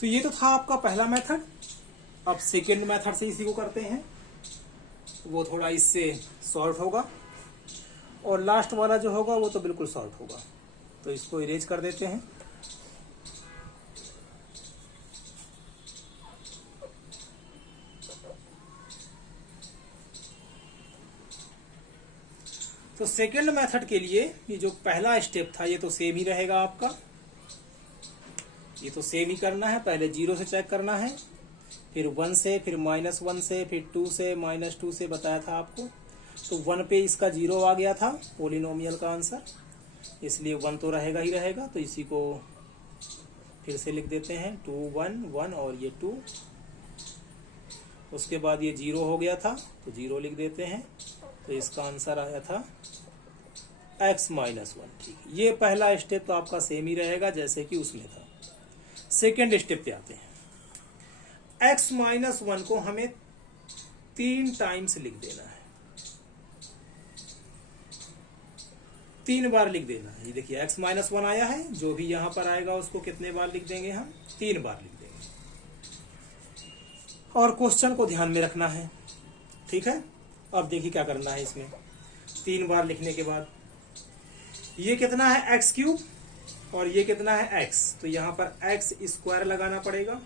तो ये तो था आपका पहला मेथड। अब सेकेंड मेथड से इसी को करते हैं, वो थोड़ा इससे शॉर्ट होगा, और लास्ट वाला जो होगा वो तो बिल्कुल शॉर्ट होगा। तो इसको इरेज कर देते हैं। तो सेकेंड मेथड के लिए ये जो पहला स्टेप था ये तो सेम ही रहेगा आपका, ये तो सेम ही करना है। पहले 0 से चेक करना है, फिर 1 से, फिर -1 से, फिर 2 से, -2 से बताया था आपको। तो 1 पे इसका 0 आ गया था पोलिनोमियल का आंसर, इसलिए 1 तो रहेगा ही रहेगा। तो इसी को फिर से लिख देते हैं, 2 1 1 और ये 2। उसके बाद ये 0 हो गया था तो 0 लिख देते हैं। तो इसका आंसर आया था x-1। ठीक, ये पहला स्टेप तो आपका सेम ही रहेगा जैसे कि उसमें था। सेकेंड स्टेप पे आते हैं। x-1 को हमें 3 टाइम्स लिख देना है, 3 बार लिख देना है। ये देखिए x-1 आया है, जो भी यहां पर आएगा उसको कितने बार लिख देंगे हम? 3 बार लिख देंगे। और क्वेश्चन को ध्यान में रखना है, ठीक है। अब देखिए क्या करना है इसमें। 3 बार लिखने के बाद ये कितना है x³ और ये कितना है x, तो यहां पर x² लगाना पड़ेगा।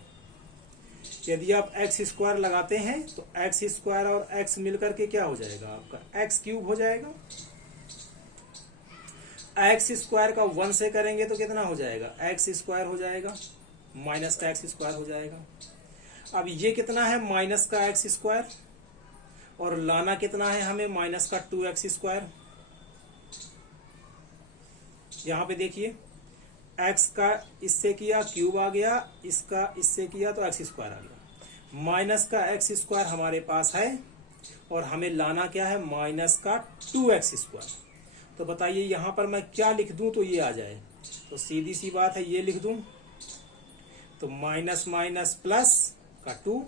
यदि आप x² लगाते हैं तो x² और x मिलकर के क्या हो जाएगा आपका x³ हो जाएगा। x² का 1 से करेंगे तो कितना हो जाएगा? x² हो जाएगा, माइनस का x² हो जाएगा। अब ये कितना है? माइनस का x², और लाना कितना है हमें? माइनस का 2x²। यहां पे देखिए x का इससे किया क्यूब आ गया, इसका इससे किया तो x² आ गया। माइनस का x² हमारे पास है और हमें लाना क्या है? माइनस का 2x²। तो बताइए यहां पर मैं क्या लिख दूं तो ये आ जाए? तो सीधी सी बात है, ये लिख दूं तो माइनस माइनस प्लस का 2,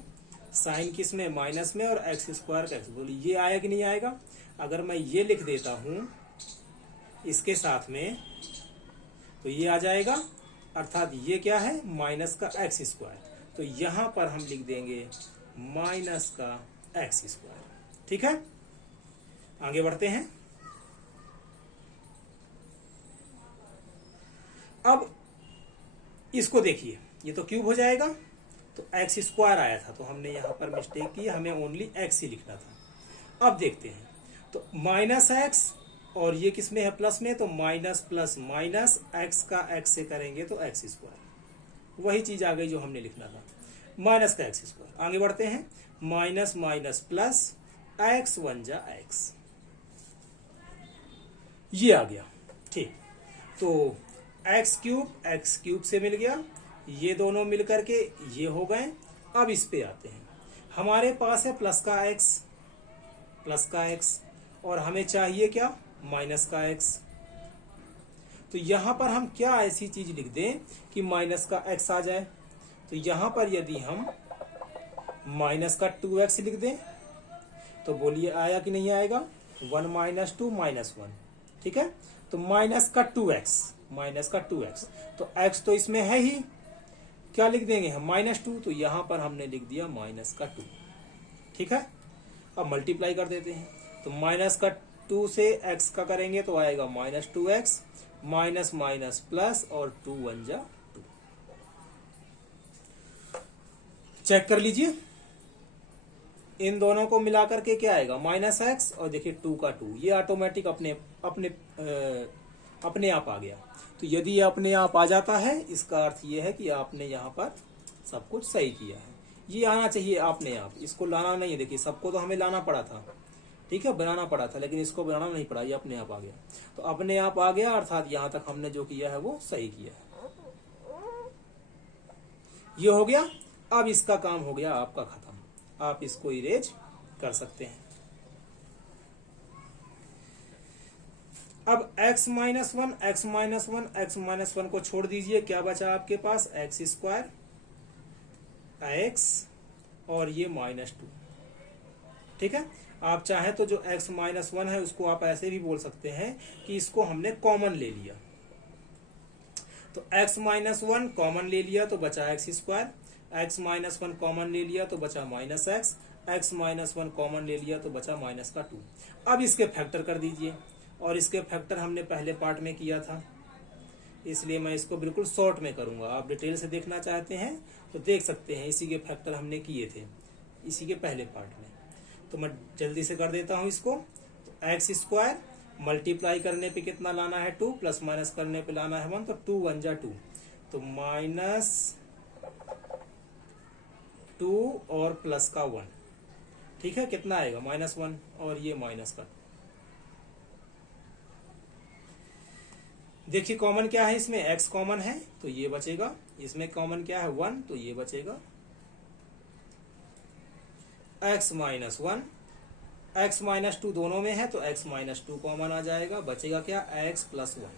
साइन किस में? माइनस में, और x² का x। बोलिए ये आया कि नहीं आएगा? अगर मैं ये लिख देता हूं इसके साथ में तो ये आ जाएगा, अर्थात ये क्या है? माइनस का x²। तो यहां पर हम लिख देंगे माइनस का x²। ठीक है, आगे बढ़ते हैं। अब इसको देखिए, ये तो क्यूब हो जाएगा, तो x² आया था तो हमने यहां पर मिस्टेक की, हमें ओनली x ही लिखना था। अब देखते हैं, तो माइनस x और ये किस में है? प्लस में, तो माइनस प्लस माइनस, x का x से करेंगे तो x²। वही चीज आ गई जो हमने लिखना था, माइनस का x²। आगे बढ़ते हैं, माइनस माइनस प्लस, x1 जा x, ये आ गया। ठीक, तो x³ से मिल गया, ये दोनों मिलकर के ये हो गए। अब इस पे आते हैं, हमारे पास है प्लस का x और हमें चाहिए क्या? माइनस का x। तो यहां पर हम क्या ऐसी चीज लिख दें कि माइनस का x आ जाए? तो यहां पर यदि हम माइनस का 2x लिख दें तो बोलिए आया कि नहीं आएगा? 1 - 2 -1। ठीक है, तो माइनस का 2x, तो x तो इसमें है ही, क्या लिख देंगे हम? -2। तो यहां पर हमने लिख दिया माइनस का 2। ठीक है, अब मल्टीप्लाई कर देते हैं, तो माइनस का 2 से x का करेंगे तो आएगा -2x, माइनस माइनस प्लस, और 2 1 जा 2। चेक कर लीजिए, इन दोनों को मिलाकर के क्या आएगा? -x, और देखिए 2 का 2, ये ऑटोमेटिक अपने आप आ गया। तो यदि ये अपने आप आ जाता है, इसका अर्थ ये है कि आपने यहाँ पर सब कुछ सही किया है। ये आना चाहिए अपने आप, इसको लाना नहीं है। देखिए सबको तो हमें लाना पड़ा था, ठीक है, बनाना पड़ा था, लेकिन इसको बनाना नहीं पड़ा, ये अपने आप आ गया। तो अपने आप आ गया, अर्थात यहाँ तक हमने जो किया है वो सही किया है। ये हो गया। अब इसका काम हो गया आपका खत्म, आप इसको इरेज कर सकते हैं। अब x-1 को छोड़ दीजिए, क्या बचा आपके पास? x² x और ये -2। ठीक है, आप चाहें तो जो x-1 है उसको आप ऐसे भी बोल सकते हैं कि इसको हमने कॉमन ले लिया। तो x माइनस वन कॉमन ले लिया तो बचा x square, x minus one common ले लिया तो बचा minus x, x minus one common ले लिया तो बचा माइनस का 2। अब इसके फैक्टर कर दीजिए, और इसके फैक्टर हमने पहले पार्ट में किया था, इसलिए मैं इसको बिल्कुल शॉर्ट में करूंगा। आप डिटेल से देखना चाहते हैं तो देख सकते हैं, इसी के फैक्टर हमने किए थे इसी के पहले पार्ट में। तो मैं जल्दी से कर देता हूं इसको। तो एक्स स्क्वायर मल्टीप्लाई करने पे कितना लाना है 2, प्लस माइनस करने पे लाना है 1, तो 2 1 जा 2, तो माइनस 2 और प्लस का 1, ठीक है। कितना आएगा -1 और ये माइनस का। देखिए कॉमन क्या है इसमें, x कॉमन है तो ये बचेगा, इसमें कॉमन क्या है 1 तो ये बचेगा x माइनस 1, x माइनस 2 दोनों में है तो x माइनस 2 कॉमन आ जाएगा, बचेगा क्या x प्लस 1।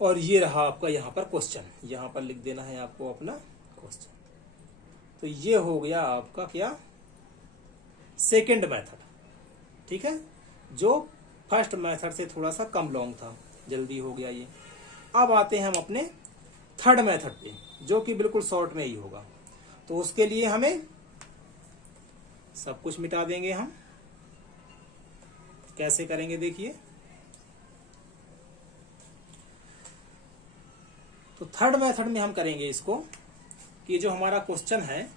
और ये रहा आपका यहाँ पर क्वेश्चन, यहाँ पर लिख देना है आपको अपना क्वेश्चन। तो ये हो गया आपका क्या, सेकेंड मेथड, ठीक है, जो फर्स्ट मेथड से थोड़ा सा कम लॉन्ग था, जल्दी हो गया ये। अब आते हैं हम अपने थर्ड मेथड पे, जो कि बिल्कुल शॉर्ट में ही होगा। तो उसके लिए हमें सब कुछ मिटा देंगे हम। कैसे करेंगे देखिए। तो थर्ड मेथड में हम करेंगे इसको कि जो हमारा क्वेश्चन है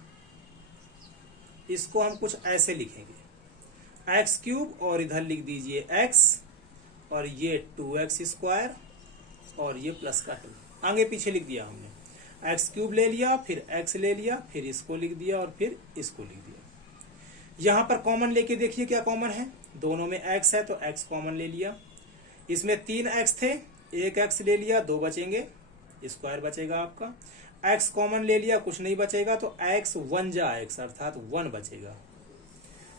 इसको हम कुछ ऐसे लिखेंगे, एक्स क्यूब और इधर लिख दीजिए x, और ये 2x स्क्वायर और ये प्लस का 2, आगे पीछे लिख दिया हमने। एक्स क्यूब ले लिया, फिर x ले लिया, फिर इसको लिख दिया और फिर इसको लिख दिया। यहां पर कॉमन लेके देखिए क्या कॉमन है, दोनों में x है तो x कॉमन ले लिया। इसमें 3x थे, एक x ले लिया, 2 बचेंगे, स्क्वायर बचेगा आपका। x कॉमन ले लिया, कुछ नहीं बचेगा तो x 1 जा x अर्थात 1 बचेगा।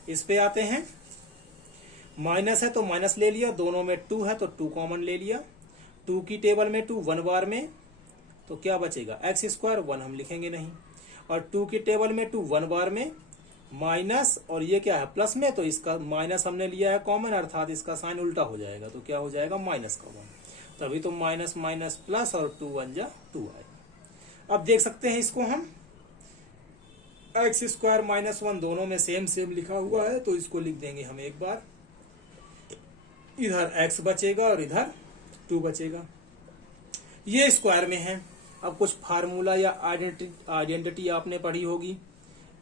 इस पे आते हैं, माइनस है तो माइनस ले लिया, दोनों में 2 है तो 2 कॉमन ले लिया। 2 की टेबल में 2 1 बार में तो क्या बचेगा x स्क्वायर, 1 हम लिखेंगे नहीं। और 2 की टेबल में 2 1 बार में माइनस, और ये क्या है प्लस में, तो इसका माइनस हमने लिया है कॉमन, अर्थात इसका साइन उल्टा हो जाएगा तो क्या हो जाएगा माइनस का 1। तभी तो माइनस माइनस प्लस और 2 1 जा 2 आएगा। अब देख सकते हैं इसको हम, एक्स स्क्वायर माइनस 1 दोनों में सेम सेम लिखा हुआ है तो इसको लिख देंगे हम एक बार। इधर x बचेगा और इधर 2 बचेगा, ये स्क्वायर में है। अब कुछ फार्मूला या आइडेंटिटी आपने पढ़ी होगी,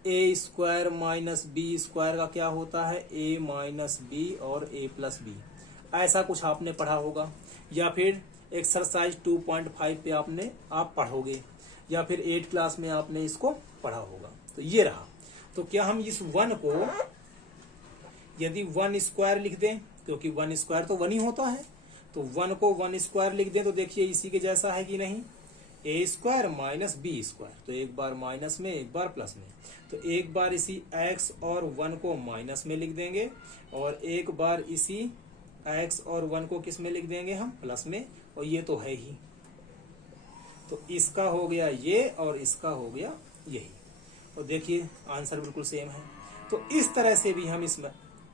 a square minus B square का क्या होता है, a माइनस बी और a प्लस बी, ऐसा कुछ आपने पढ़ा होगा। या फिर एक्सरसाइज 2.5 पे आप पढ़ोगे, या फिर 8 क्लास में आपने इसको पढ़ा होगा। तो ये रहा। तो क्या हम इस 1 को यदि 1 स्क्वायर लिख दें, क्योंकि 1 स्क्वायर तो 1 ही होता है, तो 1 को 1 स्क्वायर लिख दें तो देखिए इसी के जैसा है कि नहीं, a square minus B square, तो एक बार माइनस में एक बार प्लस में। तो एक बार इसी x और 1 को माइनस में लिख देंगे, और एक बार इसी x और 1 को किस में लिख देंगे हम, प्लस में, और ये तो है ही। तो इसका हो गया ये और इसका हो गया यही, और देखिए आंसर बिल्कुल सेम है। तो इस तरह से भी हम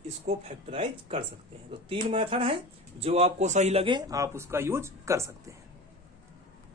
इसको फैक्टराइज कर सकते हैं। तो 3 मेथड है, जो आपको सही लगे आप उसका यूज कर सकते हैं।